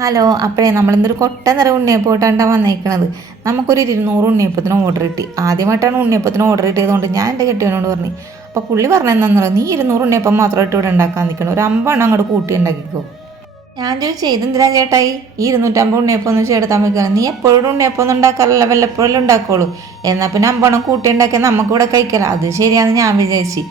Hello അപ്പോഴേ നമ്മളിന്നൊരു കൊട്ട നിറ ഉണ്ണിയപ്പോട്ടാണ് വന്നേക്കണത്. നമുക്കൊരു ഇരുന്നൂറ് ഉണ്ണിയപ്പത്തിന് ഓർഡർ കിട്ടി. ആദ്യമായിട്ടാണ് ഉണ്ണിയപ്പത്തിന് ഓർഡർ കിട്ടിയതുകൊണ്ട് ഞാൻ എന്റെ കെട്ടിയവനോട് പറഞ്ഞു അപ്പോൾ പുള്ളി പറഞ്ഞതെന്നു നീ ഇരുന്നൂറ് ഉണ്ണിയപ്പം മാത്രമായിട്ട് ഇവിടെ ഉണ്ടാക്കാൻ നിൽക്കണം. ഒരു അമ്പെണ്ണം അങ്ങോട്ട് കൂട്ടി ഉണ്ടാക്കിക്കോ. ഞാൻ ചോദിച്ചു ഇതെന്തിനാ ചേട്ടായി ഈ ഇരുന്നൂറ്റമ്പത് ഉണ്ണിയപ്പം ഒന്ന് ചേട്ടാൻ വെക്കണം? നീ എപ്പോഴും ഉണ്ണിയപ്പം ഒന്നും ഉണ്ടാക്കാറില്ല വല്ലപ്പോഴും ഉണ്ടാക്കുള്ളൂ. എന്നാൽ പിന്നെ അമ്പണം കൂട്ടി ഉണ്ടാക്കിയാൽ നമുക്കിവിടെ കഴിക്കല. അത് ശരിയാണെന്ന് ഞാൻ വിചാരിച്ചു.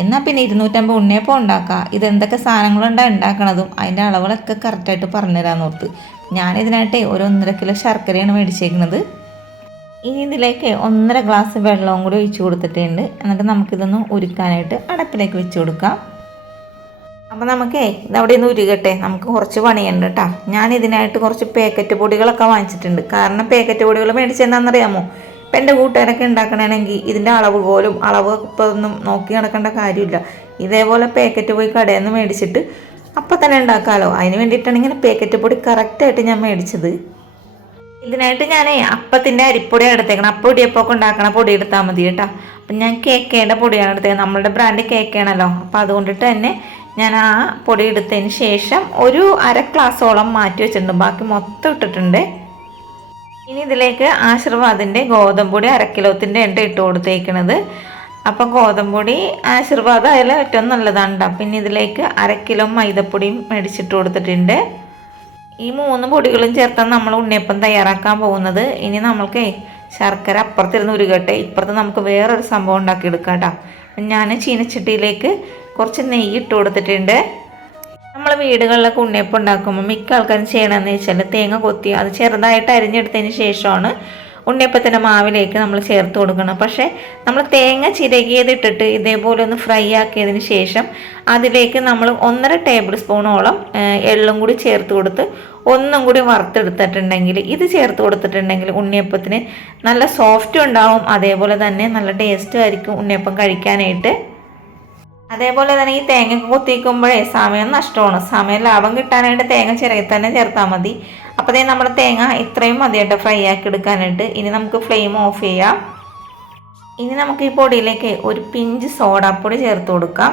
എന്നാൽ പിന്നെ ഇരുന്നൂറ്റമ്പത് ഉണ്ണിയപ്പം ഉണ്ടാക്കുക ഇതെന്തൊക്കെ സാധനങ്ങളുണ്ടാണ് ഉണ്ടാക്കണതും അതിന്റെ അളവുകളൊക്കെ കറക്റ്റായിട്ട് പറഞ്ഞുതരാമെന്ന് ഓർത്ത്. ഞാനിതിനായിട്ടേ ഒരു ഒന്നര കിലോ ശർക്കരയാണ് മേടിച്ചേക്കുന്നത് ഇനി ഇതിലേക്ക് ഒന്നര ഗ്ലാസ് വെള്ളവും കൂടി ഒഴിച്ച് കൊടുത്തിട്ടുണ്ട്. എന്നിട്ട് നമുക്കിതൊന്ന് ഉരുക്കാനായിട്ട് അടപ്പിലേക്ക് വെച്ച് കൊടുക്കാം. അപ്പോൾ നമുക്കേ ഇതവിടെ ഒന്ന് ഉരുകട്ടെ. നമുക്ക് കുറച്ച് പണിയുണ്ട് കേട്ടോ ഞാൻ ഇതിനായിട്ട് കുറച്ച് പാക്കറ്റ് പൊടികളൊക്കെ വാങ്ങിച്ചിട്ടുണ്ട്. കാരണം പാക്കറ്റ് പൊടികൾ മേടിച്ചെന്താണെന്നറിയാമോ ഇപ്പം എന്റെ കൂട്ടുകാരൊക്കെ ഉണ്ടാക്കണമെങ്കിൽ ഇതിന്റെ അളവ് പോലും അളവ് ഇപ്പോൾ ഒന്നും നോക്കി നടക്കേണ്ട കാര്യമില്ല. ഇതേപോലെ പാക്കറ്റ് പോയി കടയിൽ നിന്ന് മേടിച്ചിട്ട് അപ്പം തന്നെ ഉണ്ടാക്കാമല്ലോ അതിന് വേണ്ടിയിട്ടാണ് ഇങ്ങനെ പാക്കറ്റ് പൊടി കറക്റ്റായിട്ട് ഞാൻ മേടിച്ചത്. ഇതിനായിട്ട് ഞാൻ അപ്പത്തിന്റെ അരിപ്പൊടി എടുത്തേക്കണം. അപ്പം ഇടിയപ്പൊക്കെ ഉണ്ടാക്കണ പൊടി എടുത്താൽ മതി കേട്ടോ. അപ്പം ഞാൻ കേക്കേന്റെ പൊടിയാണ് എടുത്തേക്കുന്നത് നമ്മളുടെ ബ്രാൻഡ് കേക്കാണല്ലോ. അപ്പം അതുകൊണ്ടിട്ട് തന്നെ ഞാൻ ആ പൊടി എടുത്തതിന് ശേഷം ഒരു അര ഗ്ലാസോളം മാറ്റി വെച്ചിട്ടുണ്ട്. ബാക്കി മൊത്തം ഇട്ടിട്ടുണ്ട്. ഇനി ഇതിലേക്ക് ആശീർവാദിന്റെ ഗോതമ്പൊടി അരക്കിലോത്തിന്റെ എണ്ണ ഇട്ട് കൊടുത്തേക്കണത്. അപ്പം ഗോതമ്പൊടി ആശീർവാദം അതിലെ ഏറ്റവും നല്ലതാണ് കേട്ടോ പിന്നെ ഇതിലേക്ക് അരക്കിലോ കിലോ മൈദപ്പൊടിയും മേടിച്ചിട്ട് കൊടുത്തിട്ടുണ്ട്. ഈ മൂന്ന് പൊടികളും ചേർത്താണ് നമ്മൾ ഉണ്ണിയപ്പം തയ്യാറാക്കാൻ പോകുന്നത്. ഇനി നമ്മൾക്ക് ശർക്കര അപ്പുറത്തിരുന്ന് ഉരുകട്ടെ. ഇപ്പുറത്ത് നമുക്ക് വേറൊരു സംഭവം ഉണ്ടാക്കിയെടുക്കാം കേട്ടോ ഞാൻ ചീനച്ചട്ടിയിലേക്ക് കുറച്ച് നെയ്യ് ഇട്ട് കൊടുത്തിട്ടുണ്ട്. നമ്മൾ വീടുകളിലൊക്കെ ഉണ്ണിയപ്പം ഉണ്ടാക്കുമ്പോൾ മിക്ക ആൾക്കാരും ചെയ്യണമെന്ന് വെച്ചാൽ തേങ്ങ കൊത്തി അത് ചെറുതായിട്ട് അരിഞ്ഞെടുത്തതിന് ശേഷമാണ് ഉണ്ണിയപ്പത്തിന്റെ മാവിലേക്ക് നമ്മൾ ചേർത്ത് കൊടുക്കണം. പക്ഷേ നമ്മൾ തേങ്ങ ചിരകിയതിട്ടിട്ട് ഇതേപോലെ ഒന്ന് ഫ്രൈ ആക്കിയതിന് ശേഷം അതിലേക്ക് നമ്മൾ ഒന്നര ടേബിൾ സ്പൂണോളം എള്ളും കൂടി ചേർത്ത് കൊടുത്ത് ഒന്നും കൂടി വറുത്തെടുത്തിട്ടുണ്ടെങ്കിൽ ഇത് ചേർത്ത് കൊടുത്തിട്ടുണ്ടെങ്കിൽ ഉണ്ണിയപ്പത്തിന് നല്ല സോഫ്റ്റ് ഉണ്ടാവും. അതേപോലെ തന്നെ നല്ല ടേസ്റ്റും ആയിരിക്കും ഉണ്ണിയപ്പം കഴിക്കാനായിട്ട്. അതേപോലെ തന്നെ ഈ തേങ്ങ കുത്തിക്കുമ്പോഴേ സമയം നഷ്ടമാണ്. സമയം ലാഭം കിട്ടാനായിട്ട് തേങ്ങ ചിറകിൽ തന്നെ ചേർത്താൽ മതി. അപ്പോൾ തന്നെ നമ്മുടെ തേങ്ങ ഇത്രയും മതിയായിട്ട് ഫ്രൈ ആക്കി എടുക്കാനായിട്ട് ഇനി നമുക്ക് ഫ്ലെയിം ഓഫ് ചെയ്യാം. ഇനി നമുക്ക് ഈ പൊടിയിലേക്ക് ഒരു പിഞ്ച് സോഡാപ്പൊടി ചേർത്ത് കൊടുക്കാം.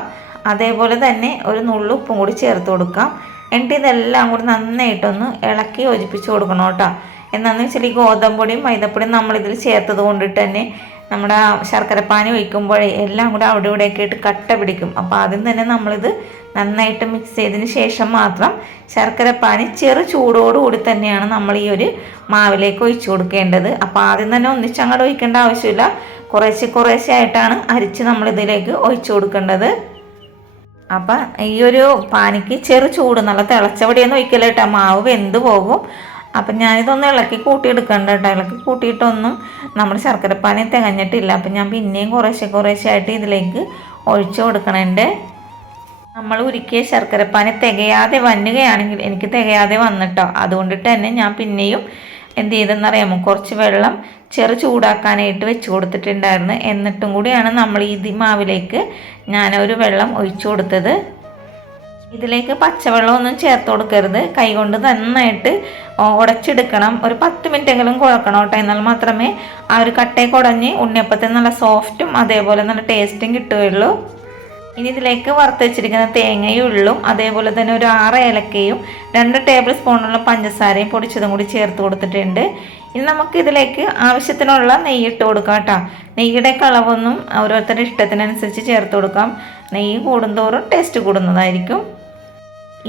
അതേപോലെ തന്നെ ഒരു നുള്ളുപ്പും കൂടി ചേർത്ത് കൊടുക്കാം. എന്നിട്ട് ഇതെല്ലാം കൂടി നന്നായിട്ടൊന്ന് ഇളക്കി യോജിപ്പിച്ച് കൊടുക്കണം കേട്ടോ. എന്താണെന്ന് വെച്ചാൽ ഈ ഗോതമ്പൊടിയും മൈദപ്പൊടിയും നമ്മളിതിൽ ചേർത്തത് കൊണ്ടിട്ട് തന്നെ നമ്മുടെ ശർക്കരപ്പാനി ഒഴിക്കുമ്പോഴേ എല്ലാം കൂടെ അവിടെ ഇവിടെയൊക്കെ ആയിട്ട് കട്ട പിടിക്കും. അപ്പോൾ ആദ്യം തന്നെ നമ്മളിത് നന്നായിട്ട് മിക്സ് ചെയ്തതിന് ശേഷം മാത്രം ശർക്കരപ്പാനി ചെറു ചൂടോടുകൂടി തന്നെയാണ് നമ്മൾ ഈ ഒരു മാവിലേക്ക് ഒഴിച്ചു കൊടുക്കേണ്ടത്. അപ്പോൾ ആദ്യം തന്നെ ഒന്നിച്ചങ്ങോട്ട് ഒഴിക്കേണ്ട ആവശ്യമില്ല. കുറേശ്ശെ കുറേശ്ശെ ആയിട്ടാണ് അരിച്ച് നമ്മളിതിലേക്ക് ഒഴിച്ചു കൊടുക്കേണ്ടത്. അപ്പം ഈ ഒരു പാനിക്ക് ചെറു ചൂട് നല്ല തിളച്ചപടിയൊന്നും ഒഴിക്കല കേട്ടോ മാവ് വെന്ത് പോകും. അപ്പം ഞാനിതൊന്ന് ഇളക്കി കൂട്ടിയെടുക്കണ്ട കേട്ടോ ഇളക്കി കൂട്ടിയിട്ടൊന്നും നമ്മൾ ശർക്കരപ്പാനി തികഞ്ഞിട്ടില്ല. അപ്പം ഞാൻ പിന്നെയും കുറേശ്ശെ കുറേശ്ശെ ആയിട്ട് ഇതിലേക്ക് ഒഴിച്ചു കൊടുക്കണുണ്ട്. നമ്മൾ ഉരുക്കിയ ശർക്കരപ്പാനി തികയാതെ വന്നുകയാണെങ്കിൽ എനിക്ക് തികയാതെ വന്നിട്ടോ. അതുകൊണ്ടിട്ട് തന്നെ ഞാൻ പിന്നെയും എന്ത് ചെയ്തെന്നറിയാമോ? കുറച്ച് വെള്ളം ചെറു ചൂടാക്കാനായിട്ട് വെച്ച് കൊടുത്തിട്ടുണ്ടായിരുന്നു. എന്നിട്ടും കൂടിയാണ് നമ്മൾ ഈ മാവിലേക്ക് ഞാനൊരു വെള്ളം ഒഴിച്ചു കൊടുത്തത്. ഇതിലേക്ക് പച്ചവെള്ളമൊന്നും ചേർത്ത് കൊടുക്കരുത്. കൈകൊണ്ട് നന്നായിട്ട് ഉടച്ചെടുക്കണം. ഒരു പത്ത് മിനിറ്റെങ്കിലും കുഴക്കണം കേട്ടോ. എന്നാൽ മാത്രമേ ആ ഒരു കട്ടയെ കുടഞ്ഞ് ഉണ്ണിയപ്പത്തിന് നല്ല സോഫ്റ്റും അതേപോലെ നല്ല ടേസ്റ്റും കിട്ടുകയുള്ളൂ. ഇനി ഇതിലേക്ക് വറുത്ത് വെച്ചിരിക്കുന്ന തേങ്ങയും ഉള്ളും അതേപോലെ തന്നെ ഒരു ആറ് ഏലക്കയും രണ്ട് ടേബിൾ സ്പൂണുള്ള പഞ്ചസാരയും പൊടിച്ചതും കൂടി ചേർത്ത് കൊടുത്തിട്ടുണ്ട്. ഇനി നമുക്ക് ഇതിലേക്ക് ആവശ്യത്തിനുള്ള നെയ്യ് ഇട്ട് കൊടുക്കാം കേട്ടോ. നെയ്യുടെ കളവൊന്നും ഓരോരുത്തരുടെ ഇഷ്ടത്തിനനുസരിച്ച് ചേർത്ത് കൊടുക്കാം. നെയ്യ് കൂടുന്തോറും ടേസ്റ്റ് കൂടുന്നതായിരിക്കും.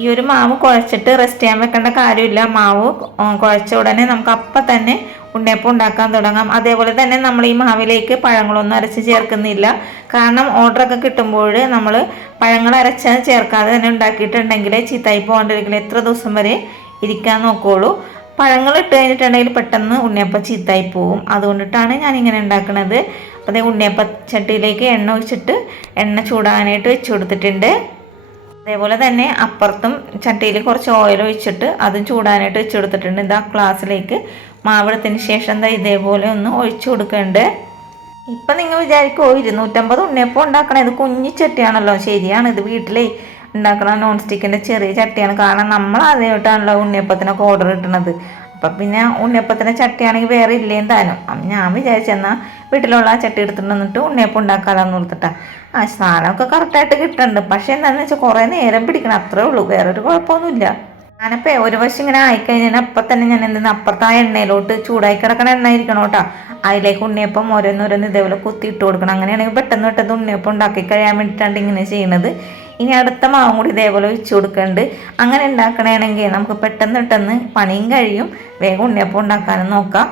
ഈ ഒരു മാവ് കുഴച്ചിട്ട് റെസ്റ്റ് ചെയ്യാൻ വെക്കേണ്ട കാര്യമില്ല. മാവ് കുഴച്ച ഉടനെ നമുക്ക് അപ്പം തന്നെ ഉണ്ണിയപ്പം ഉണ്ടാക്കാൻ തുടങ്ങാം. അതേപോലെ തന്നെ നമ്മൾ ഈ മാവിലേക്ക് പഴങ്ങളൊന്നും അരച്ച് ചേർക്കുന്നില്ല. കാരണം ഓർഡറൊക്കെ കിട്ടുമ്പോൾ നമ്മൾ പഴങ്ങൾ അരച്ച് ചേർക്കാതെ തന്നെ ഉണ്ടാക്കിയിട്ടുണ്ടെങ്കിൽ ചീത്തായി പോകാണ്ടിരിക്കില്ല എത്ര ദിവസം വരെ ഇരിക്കാൻ നോക്കുകയുള്ളൂ പഴങ്ങൾ ഇട്ട് കഴിഞ്ഞിട്ടുണ്ടെങ്കിൽ പെട്ടെന്ന് ഉണ്ണിയപ്പം ചീത്തായി പോവും. അതുകൊണ്ടിട്ടാണ് ഞാൻ ഇങ്ങനെ ഉണ്ടാക്കുന്നത്. അപ്പോൾ അതേ ഉണ്ണിയപ്പ ചട്ടിയിലേക്ക് എണ്ണ ഒഴിച്ചിട്ട് എണ്ണ ചൂടാനായിട്ട് വെച്ച് കൊടുത്തിട്ടുണ്ട്. അതേപോലെ തന്നെ അപ്പുറത്തും ചട്ടിയിൽ കുറച്ച് ഓയിൽ ഒഴിച്ചിട്ട് അതും ചൂടാനായിട്ട് വെച്ച് കൊടുത്തിട്ടുണ്ട്. ഇതാ ഗ്ലാസ്സിലേക്ക് മാവെടുത്തതിന് ശേഷം എന്താ ഇതേപോലെ ഒന്ന് ഒഴിച്ചു കൊടുക്കേണ്ടത് ഇപ്പം നിങ്ങൾ വിചാരിക്കുമോ ഇരുന്നൂറ്റമ്പത് ഉണ്ണിയപ്പം ഉണ്ടാക്കണം ഇത് കുഞ്ഞി ചട്ടിയാണല്ലോ ശരിയാണ് ഇത് വീട്ടിലേ ഉണ്ടാക്കണ നോൺ സ്റ്റിക്കിന്റെ ചെറിയ ചട്ടിയാണ്. കാരണം നമ്മൾ ആദ്യമായിട്ടാണല്ലോ ഉണ്ണിയപ്പത്തിനൊക്കെ ഓർഡർ കിട്ടുന്നത് അപ്പം പിന്നെ ഉണ്ണിയപ്പത്തിന്റെ ചട്ടിയാണെങ്കിൽ വേറെ ഇല്ലേം താനും. ഞാൻ വിചാരിച്ചെന്നാൽ വീട്ടിലുള്ള ആ ചട്ടി എടുത്തിട്ട് വന്നിട്ട് ഉണ്ണിയപ്പം ഉണ്ടാക്കാമെന്ന് ഓർത്തിട്ടാ. ആ സാധനമൊക്കെ കറക്റ്റായിട്ട് കിട്ടുന്നുണ്ട് പക്ഷേ എന്താണെന്ന് വെച്ചാൽ കുറേ നേരം പിടിക്കണം. അത്രേ ഉള്ളൂ. വേറൊരു കുഴപ്പമൊന്നുമില്ല. ഞാനപ്പോൾ ഒരു വശം ഇങ്ങനെ ആയിക്കഴിഞ്ഞാൽ അപ്പം തന്നെ ഞാൻ എന്തെന്ന് അപ്പുറത്ത് ആ എണ്ണയിലോട്ട് ചൂടായി കിടക്കണ എണ്ണ ഇരിക്കണം കേട്ടോ. അതിലേക്ക് ഉണ്ണിയപ്പം ഓരോന്നോരോന്ന് ഇതേപോലെ കുത്തിയിട്ട് കൊടുക്കണം. അങ്ങനെയാണെങ്കിൽ പെട്ടെന്ന് പെട്ടെന്ന് ഉണ്ണിയപ്പം ഉണ്ടാക്കി കഴിയാൻ വേണ്ടിയിട്ടാണ് ഇങ്ങനെ ചെയ്യണത്. ഇനി അടുത്ത മാവും കൂടി ഇതേപോലെ ഒഴിച്ചു കൊടുക്കുന്നുണ്ട് അങ്ങനെ ഉണ്ടാക്കണമെങ്കിൽ നമുക്ക് പെട്ടെന്ന് പെട്ടെന്ന് പണിയും കഴിയും. വേഗം ഉണ്ണിയപ്പം ഉണ്ടാക്കാനും നോക്കാം.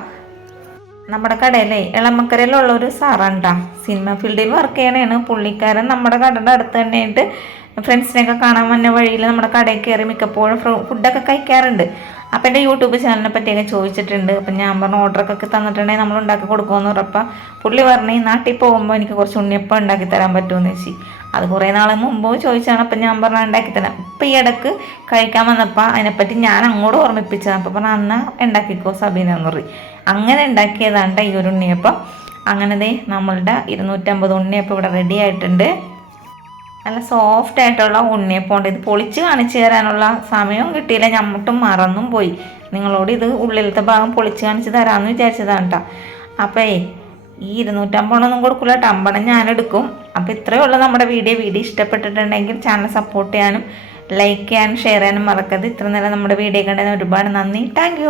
നമ്മുടെ കടയിലെ ഇളമക്കരയിലുള്ള ഒരു സാറാണ്ടാ. സിനിമ ഫീൽഡിൽ വർക്ക് ചെയ്യണേണ്. പുള്ളിക്കാരൻ നമ്മുടെ കടയുടെ അടുത്ത് തന്നെയായിട്ട് ഫ്രണ്ട്സിനെയൊക്കെ കാണാൻ വന്ന വഴിയിൽ നമ്മുടെ കടയിൽ കയറി മിക്കപ്പോഴും ഫുഡൊക്കെ കഴിക്കാറുണ്ട്. അപ്പം എന്റെ യൂട്യൂബ് ചാനലിനെ പറ്റിയൊക്കെ ചോദിച്ചിട്ടുണ്ട്. അപ്പം ഞാൻ പറഞ്ഞു ഓർഡറൊക്കെ തന്നിട്ടുണ്ടെങ്കിൽ നമ്മൾ ഉണ്ടാക്കി കൊടുക്കുമെന്ന് പറഞ്ഞപ്പോൾ പുള്ളി പറഞ്ഞു ഈ നാട്ടിൽ പോകുമ്പോൾ എനിക്ക് കുറച്ച് ഉണ്ണിയപ്പം ഉണ്ടാക്കി തരാൻ പറ്റുമെന്ന് വെച്ചി അത് കുറേ നാൾ മുമ്പ് ചോദിച്ചാണ് അപ്പം ഞാൻ പറഞ്ഞാൽ ഉണ്ടാക്കി തരാം. ഇപ്പം ഈ ഇടയ്ക്ക് കഴിക്കാൻ വന്നപ്പോൾ അതിനെപ്പറ്റി ഞാൻ അങ്ങോട്ട് ഓർമ്മിപ്പിച്ചതാണ്. അപ്പം പറഞ്ഞാൽ അന്ന ഉണ്ടാക്കിക്കോ സബീന എന്ന് പറയും. അങ്ങനെ ഉണ്ടാക്കിയതാണ്ട ഈ ഒരു ഉണ്ണിയപ്പം. അങ്ങനെ ദേ നമ്മളുടെ ഇരുന്നൂറ്റമ്പത് ഉണ്ണിയപ്പം ഇവിടെ റെഡി ആയിട്ടുണ്ട്. നല്ല സോഫ്റ്റ് ആയിട്ടുള്ള ഉണ്ണിയപ്പം പോണ്ട് ഇത് പൊളിച്ച് കാണിച്ചു തരാനുള്ള സമയവും കിട്ടിയില്ല. ഞമ്മട്ടും മറന്നും പോയി. നിങ്ങളോട് ഇത് ഉള്ളിലത്തെ ഭാഗം പൊളിച്ച് കാണിച്ച് തരാമെന്ന് വിചാരിച്ചതാണ് കേട്ടോ അപ്പോൾ ഈ ഇരുന്നൂറ്റമ്പതൊന്നും കൊടുക്കില്ല ടമ്പണം ഞാനെടുക്കും അപ്പോൾ ഇത്രയേ ഉള്ളൂ നമ്മുടെ വീഡിയോ. വീഡിയോ ഇഷ്ടപ്പെട്ടിട്ടുണ്ടെങ്കിൽ ചാനൽ സപ്പോർട്ട് ചെയ്യാനും ലൈക്ക് ചെയ്യാനും ഷെയർ ചെയ്യാനും മറക്കരുത്. ഇത്ര നേരം നമ്മുടെ വീഡിയോ കണ്ടതിന് ഒരുപാട് നന്ദി. താങ്ക്